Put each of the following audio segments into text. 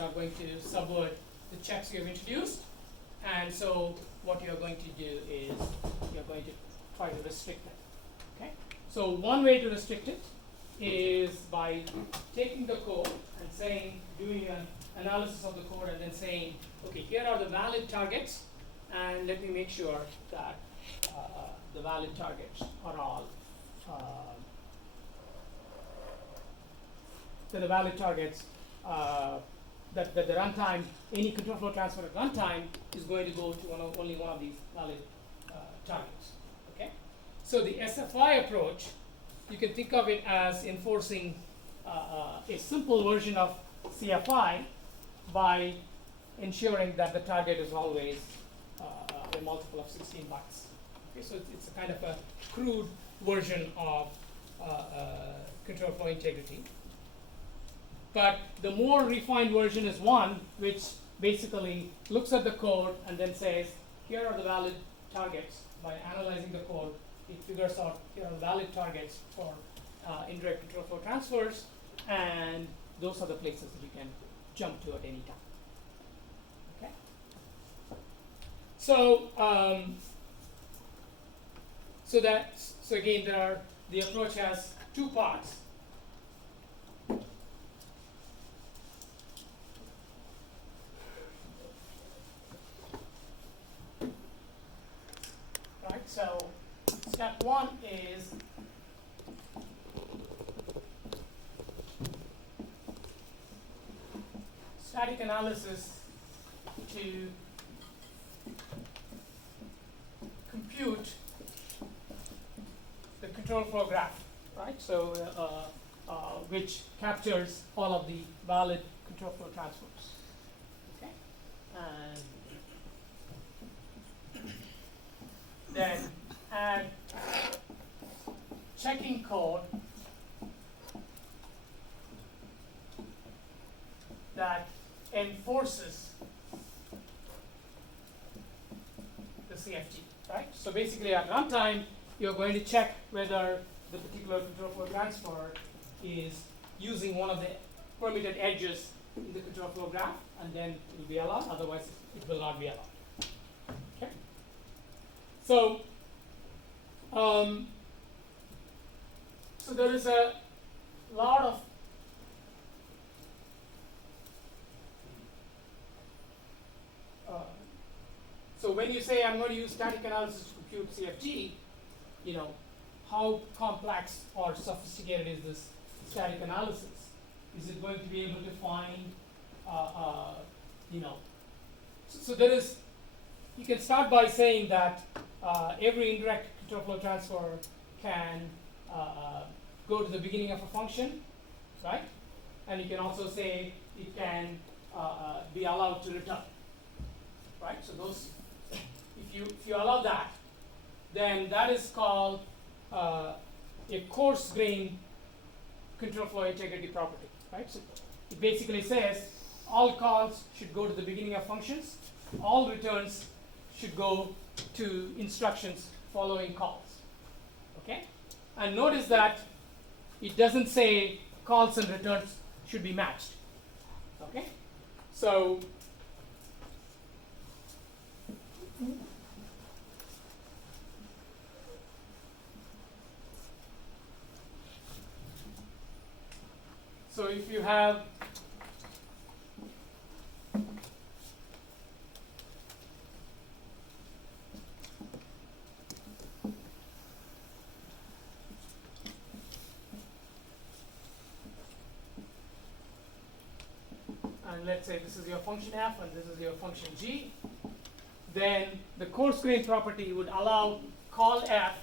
that are going to subvert the checks you have introduced. And so what you're going to do is you're going to try to restrict them. Okay? So one way to restrict it is by taking the code and saying, doing an analysis of the code and then saying, okay, here are the valid targets, and let me make sure that the valid targets are all that the valid targets that the runtime, any control flow transfer at runtime is going to go to only one of these valid targets. Okay, so the SFI approach, you can think of it as enforcing a simple version of CFI by ensuring that the target is always a multiple of 16 bytes. Okay, so it's a kind of a crude version of control flow integrity. But the more refined version is one which basically looks at the code and then says, here are the valid targets. By analyzing the code, it figures out here are the valid targets for indirect control flow transfers, and those are the places that you can jump to at any time. Okay. So so again, the approach has two parts. Right. So step one is static analysis to compute the control flow graph, right? So which captures all of the valid control flow transfers. Okay, and then add checking code that enforces the CFG, right? So basically at runtime, you're going to check whether the particular control flow transfer is using one of the permitted edges in the control flow graph, and then it will be allowed, otherwise it will not be allowed. Okay? So, so there is a lot of so when you say I'm going to use static analysis to compute CFG, you know, how complex or sophisticated is this static analysis? Is it going to be able to find, you know, so there is, you can start by saying that every indirect control flow transfer can go to the beginning of a function, right? And you can also say it can be allowed to return, right? So those, if you allow that, then that is called a coarse-grained control flow integrity property, right? So it basically says all calls should go to the beginning of functions, all returns should go to instructions following calls. Okay? And notice that it doesn't say calls and returns should be matched. Okay? So if you have and let's say this is your function f and this is your function g, then the coarse-grained property would allow call f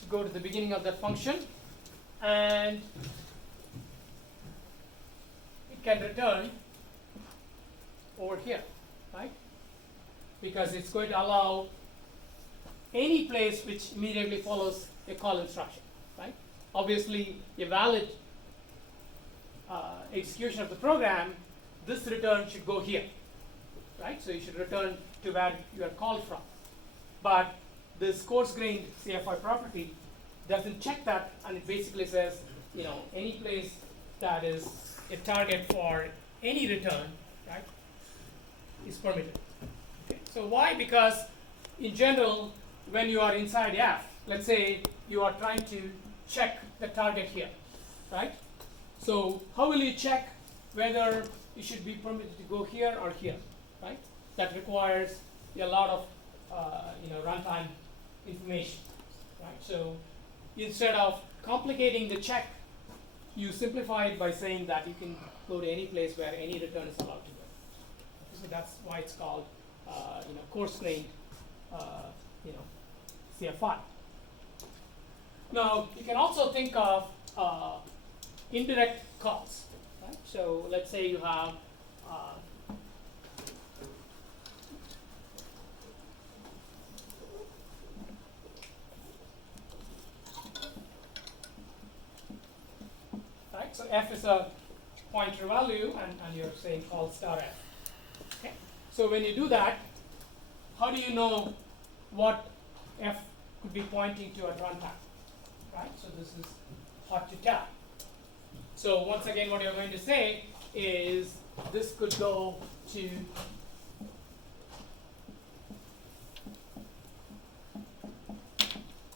to go to the beginning of that function, and it can return over here, right? Because it's going to allow any place which immediately follows a call instruction, right? Obviously, a valid execution of the program, this return should go here, right? So you should return to where you are called from. But this coarse-grained CFI property doesn't check that, and it basically says, you know, any place that is a target for any return, right, is permitted. Okay? So why? Because in general, when you are inside F, let's say you are trying to check the target here, right? So how will you check whether you should be permitted to go here or here, right? That requires a lot of runtime information, right? So instead of complicating the check, you simplify it by saying that you can go to any place where any return is allowed to go. So that's why it's called coarse-grained CFI. Now you can also think of indirect calls, right? So let's say you have right? So f is a pointer value, and you're saying call star f. Okay. So when you do that, how do you know what f could be pointing to at runtime? Right. So this is hard to tell. So once again, what you're going to say is this could go to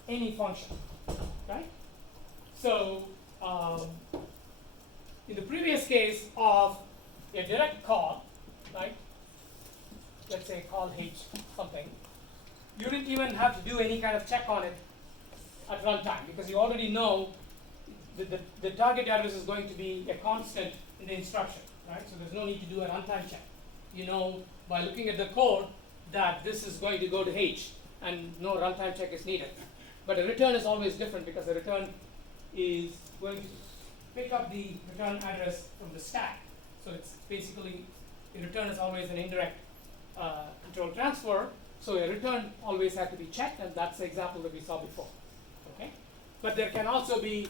any function, right? So in the previous case of a direct call, right? Let's say call h something, you didn't even have to do any kind of check on it at runtime because you already know the target address is going to be a constant in the instruction, right? So there's no need to do a runtime check. You know by looking at the code that this is going to go to h, and no runtime check is needed. But a return is always different because a return is going to pick up the return address from the stack. So it's basically, a return is always an indirect control transfer. So a return always has to be checked, and that's the example that we saw before. Okay, but there can also be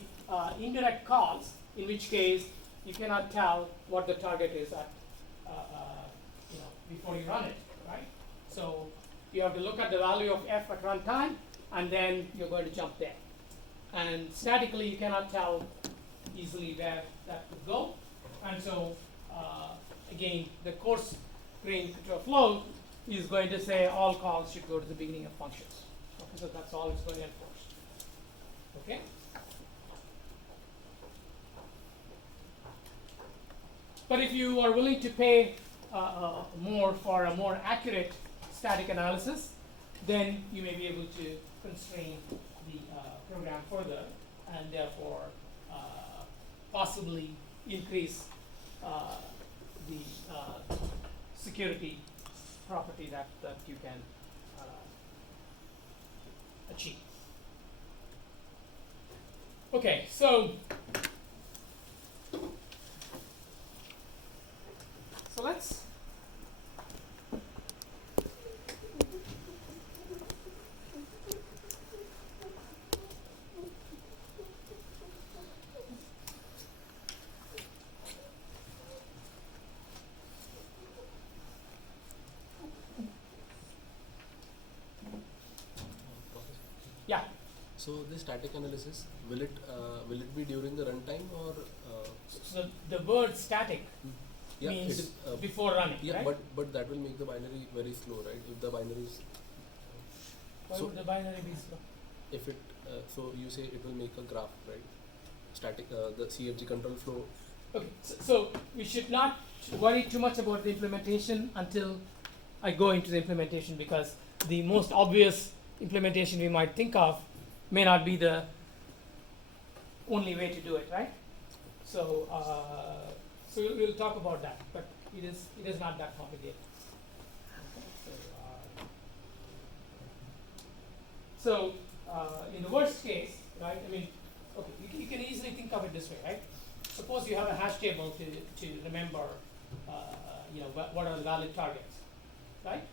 indirect calls, in which case you cannot tell what the target is at before you run it, right? So you have to look at the value of f at runtime, and then you're going to jump there. And statically, you cannot tell easily where that could go. And so, again, the coarse-grained control flow is going to say all calls should go to the beginning of functions. Okay, so that's all it's going to enforce. Okay? But if you are willing to pay more for a more accurate static analysis, then you may be able to constrain the program further, and therefore possibly increase the security property that you can achieve. Okay, so let's yeah. So this static analysis, will it be during the runtime or? So the word static means it is, before running, yeah, right? but that will make the binary very slow, right? If the binary is Why would the binary be slow? if it so you say it will make a graph, right? Static the CFG control flow. Okay, so we should not worry too much about the implementation until I go into the implementation, because the most obvious implementation we might think of may not be the only way to do it, right? So so we'll talk about that, but it is not that complicated. Okay, so in the worst case, right? I mean, okay, you can easily think of it this way, right? Suppose you have a hash table to remember, what are the valid targets, right?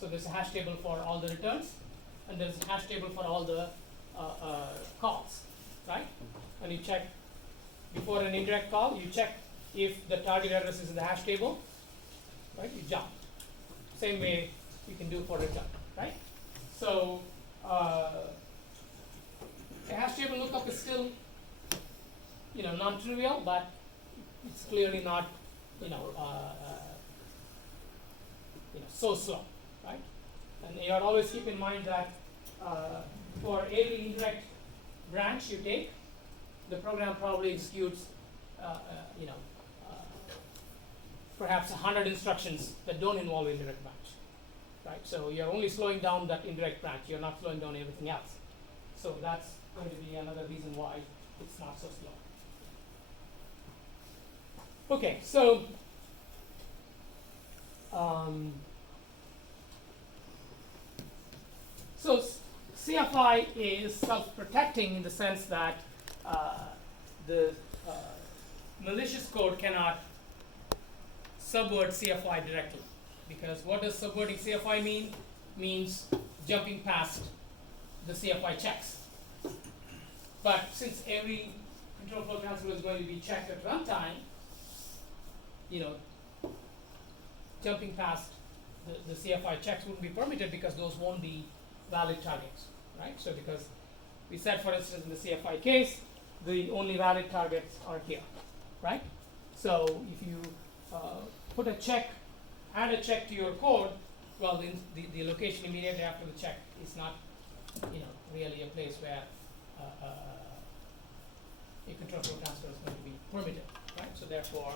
So there's a hash table for all the returns, and there's a hash table for all the calls, right? And you check before an indirect call, you check if the target address is in the hash table, right? You jump. Same way you can do for return, right? So a hash table lookup is still non-trivial, but it's clearly not so slow, right? And you ought to always keep in mind that for every indirect branch you take, the program probably executes, perhaps 100 instructions that don't involve indirect branch, right? So you're only slowing down that indirect branch. You're not slowing down everything else. So that's going to be another reason why it's not so slow. Okay, so CFI is self-protecting in the sense that the malicious code cannot subvert CFI directly, because what does subverting CFI mean? Means jumping past the CFI checks. But since every control flow transfer is going to be checked at runtime, jumping past the CFI checks wouldn't be permitted because those won't be valid targets, right? So because we said, for instance, in the CFI case, the only valid targets are here, right? So if you put a check, add a check to your code, well, the location immediately after the check is not, really a place where a control flow transfer is going to be permitted, right? So therefore,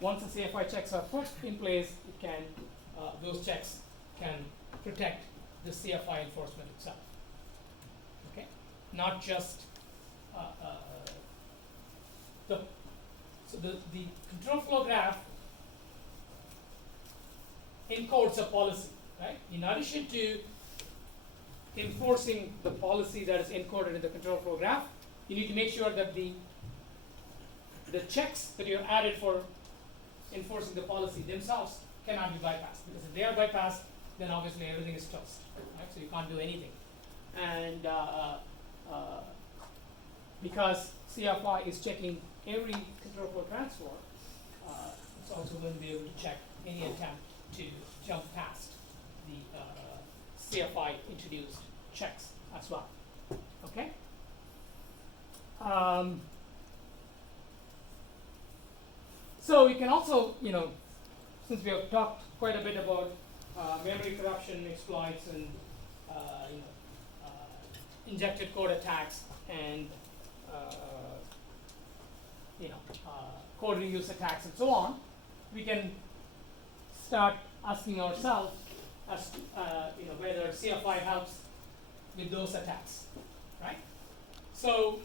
once the CFI checks are put in place, it can those checks can protect the CFI enforcement itself. Okay, not just the control flow graph encodes a policy, right? In addition to enforcing the policy that is encoded in the control flow graph, you need to make sure that the checks that you have added for enforcing the policy themselves cannot be bypassed, because if they are bypassed, then obviously everything is toast, right? So you can't do anything. And because CFI is checking every control flow transfer, it's also going to be able to check any attempt to jump past the CFI introduced checks as well. Okay. So you can also, since we have talked quite a bit about memory corruption exploits and injected code attacks and code reuse attacks and so on, we can start asking ourselves as to, whether CFI helps with those attacks, right? So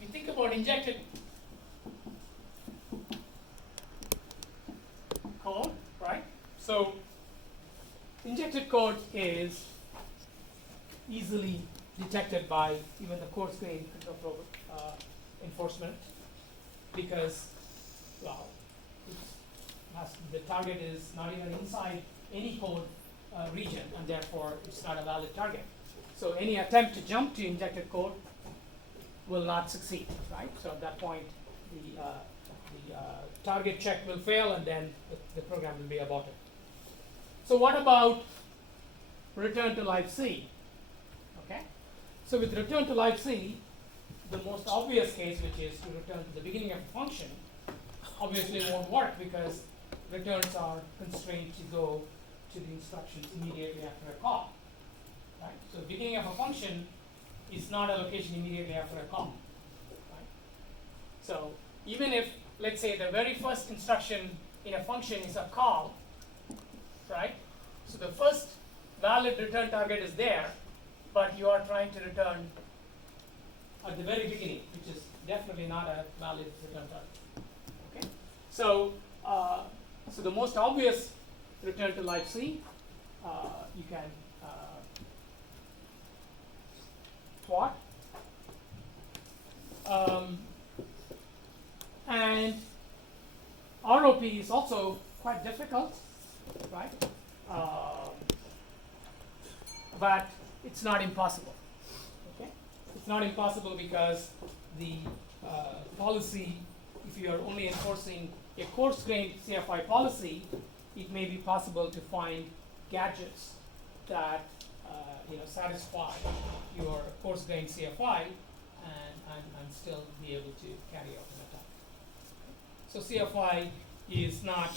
you think about injected code, right? So injected code is easily detected by even the coarse grained control flow enforcement, because, well, the target is not even inside any code region, and therefore it's not a valid target. So any attempt to jump to injected code will not succeed, right? So at that point, the target check will fail, and then the program will be aborted. So what about return to libc? Okay, so with return to libc, the most obvious case, which is to return to the beginning of a function, obviously won't work because returns are constrained to go to the instructions immediately after a call, right? So beginning of a function is not a location immediately after a call, right? So even if, let's say, the very first instruction in a function is a call, right? So the first valid return target is there, but you are trying to return at the very beginning, which is definitely not a valid return target. Okay, so so the most obvious return to libc, you can thwart, and ROP is also quite difficult, right? But it's not impossible. Okay, it's not impossible because the policy, if you are only enforcing a coarse-grained CFI policy, it may be possible to find gadgets that satisfy your coarse-grained CFI, and still be able to carry out an attack. So CFI is not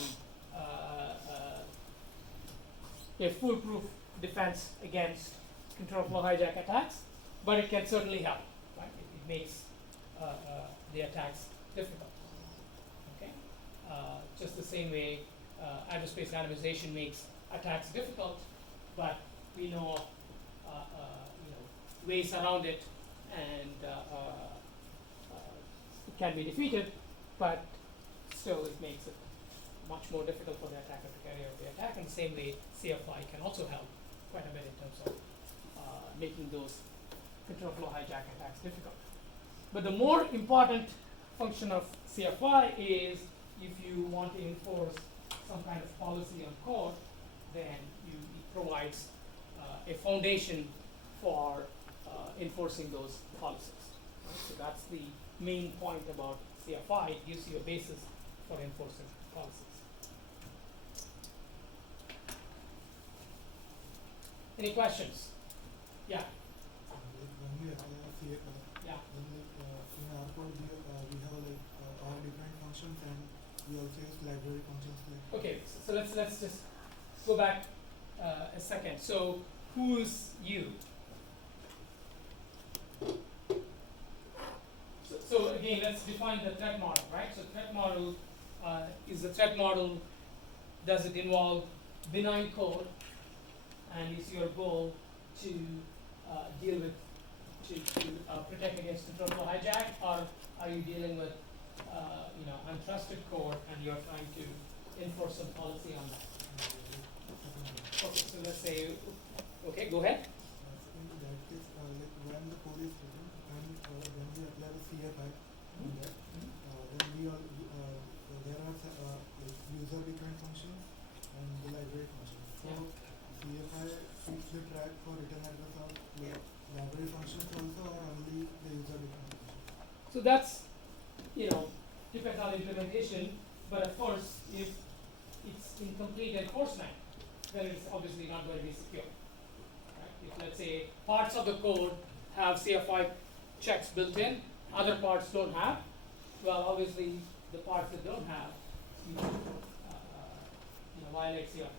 a foolproof defense against control flow hijack attacks, but it can certainly help. Right? It makes the attacks difficult. Okay, just the same way address-space randomization makes attacks difficult, but we know of ways around it, and it can be defeated, but still it makes it much more difficult for the attacker to carry out the attack. In the same way, CFI can also help quite a bit in terms of making those control flow hijack attacks difficult. But the more important function of CFI is if you want to enforce some kind of policy on code, then it provides a foundation for enforcing those policies. Right? So that's the main point about CFI. It gives you a basis for enforcing policies. Any questions? Yeah. When we apply a CFI, Yeah. then in our code we have all different functions, and we also use library functions like. Okay. So let's just go back a second. So who's you? So again, let's define the threat model, right? So threat model is the threat model. Does it involve benign code, and is your goal to deal with to protect against control flow hijack, or are you dealing with untrusted code and you're trying to enforce some policy on that? Okay, so let's say, okay, go ahead. In that case, when the code is written and when we apply the CFI on that, then we all there are user defined functions and the library functions. So CFI keeps the track for return address of library functions also, or only the user defined functions. So that's, depends on implementation, but of course, if it's incomplete enforcement, then it's obviously not going to be secure. Right? If let's say parts of the code have CFI checks built in, other parts don't have, well, obviously the parts that don't have, violate CFI,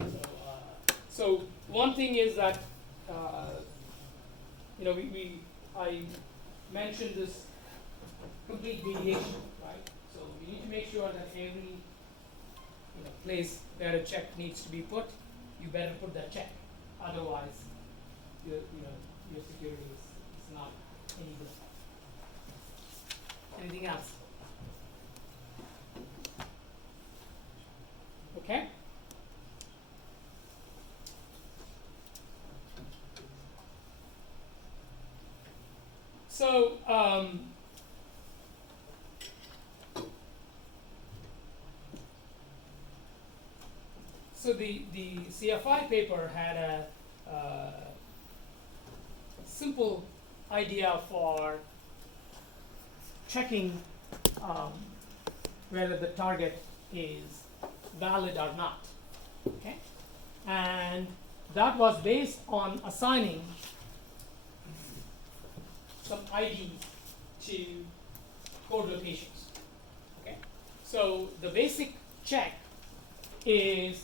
right? So one thing is that I mentioned this complete mediation, right? So we need to make sure that every place where a check needs to be put, you better put that check. Otherwise, your security is not any good. Anything else? Okay. So the CFI paper had a simple idea for checking whether the target is valid or not. Okay, and that was based on assigning some ID to code locations. Okay, so the basic check is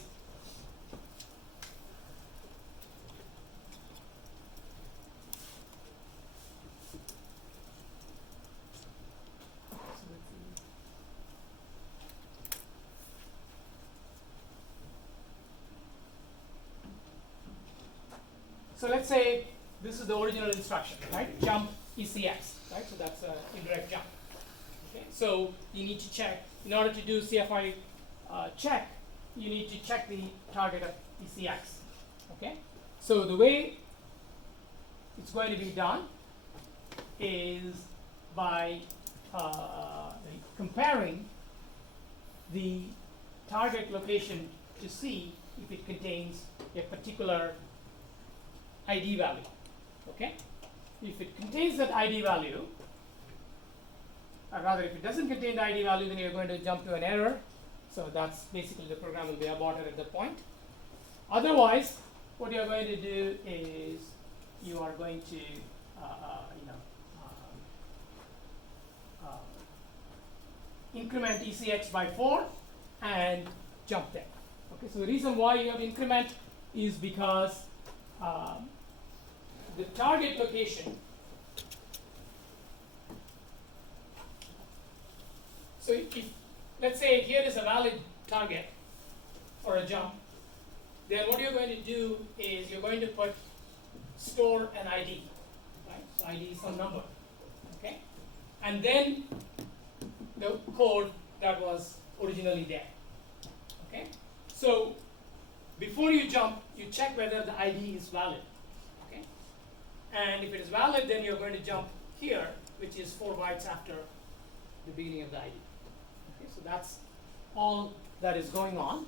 so let's say this is the original instruction, right? Jump ECX, right? So that's an indirect jump. Okay, so you need to check, in order to do CFI check, you need to check the target of ECX. Okay, so the way it's going to be done is by comparing the target location to see if it contains a particular ID value. Okay, if it contains that ID value, or rather if it doesn't contain the ID value, then you're going to jump to an error. So that's basically the program will be aborted at that point. Otherwise, what you're going to do is you are going to increment ECX by 4 and jump there. Okay, so the reason why you have increment is because the target location. So if let's say here is a valid target for a jump, then what you're going to do is you're going to store an ID, right? So ID is some number, okay? And then the code that was originally there, okay? So before you jump, you check whether the ID is valid, okay? And if it is valid, then you're going to jump here, which is 4 bytes after the beginning of the ID. Okay, so that's all that is going on.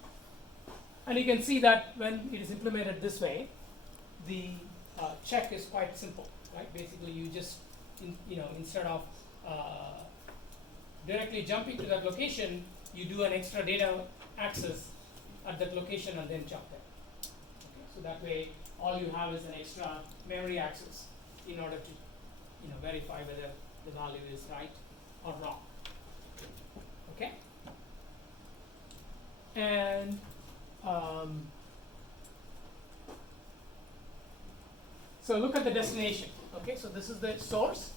And you can see that when it is implemented this way, the check is quite simple, right? Basically, you just, instead of directly jumping to that location, you do an extra data access at that location and then jump there. Okay, so that way, all you have is an extra memory access in order to, verify whether the value is right or wrong. Okay, and so look at the destination. Okay, so this is the source,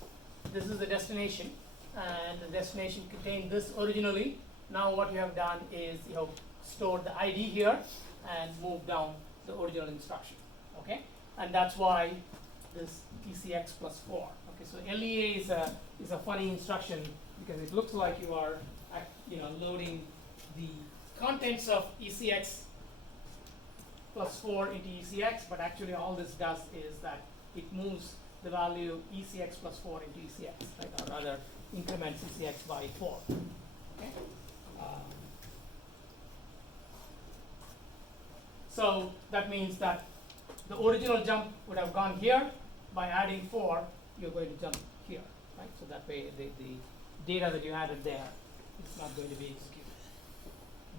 this is the destination, and the destination contained this originally. Now what you have done is you have stored the ID here and moved down the original instruction. Okay, and that's why this ECX plus 4. Okay, so LEA is a funny instruction because it looks like you are loading the contents of ECX plus 4 into ECX, but actually all this does is that it moves the value ECX plus 4 into ECX, right, or rather increments ECX by 4. Okay? So that means that the original jump would have gone here. By adding 4, you're going to jump here, right? So that way the data that you added there is not going to be executed.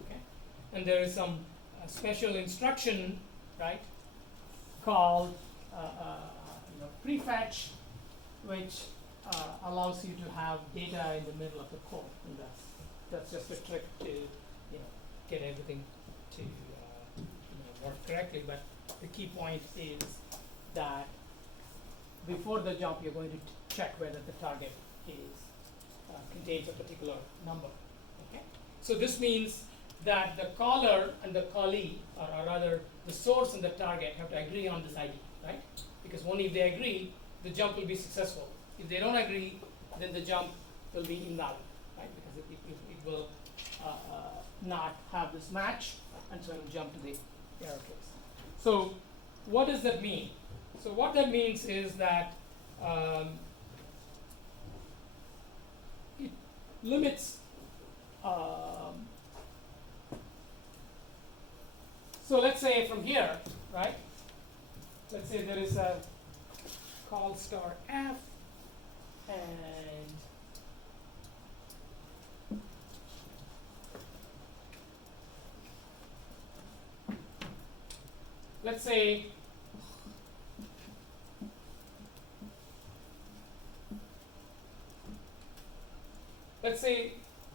Okay? And there is some special instruction, right, called prefetch, which allows you to have data in the middle of the code, and that's just a trick to get everything to work correctly. But the key point is that before the jump, you're going to check whether the target contains a particular number. Okay, so this means that the caller and the callee, or rather the source and the target, have to agree on this ID, right? Because only if they agree, the jump will be successful. If they don't agree, then the jump will be invalid, right? Because it will not have this match, and so it will jump to the error case. So what does that mean? So what that means is that it limits. So let's say from here, right? Let's say there is a call star F, and let's say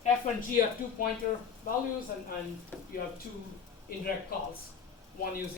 F and G are 2 pointer values, and you have 2 indirect calls, one using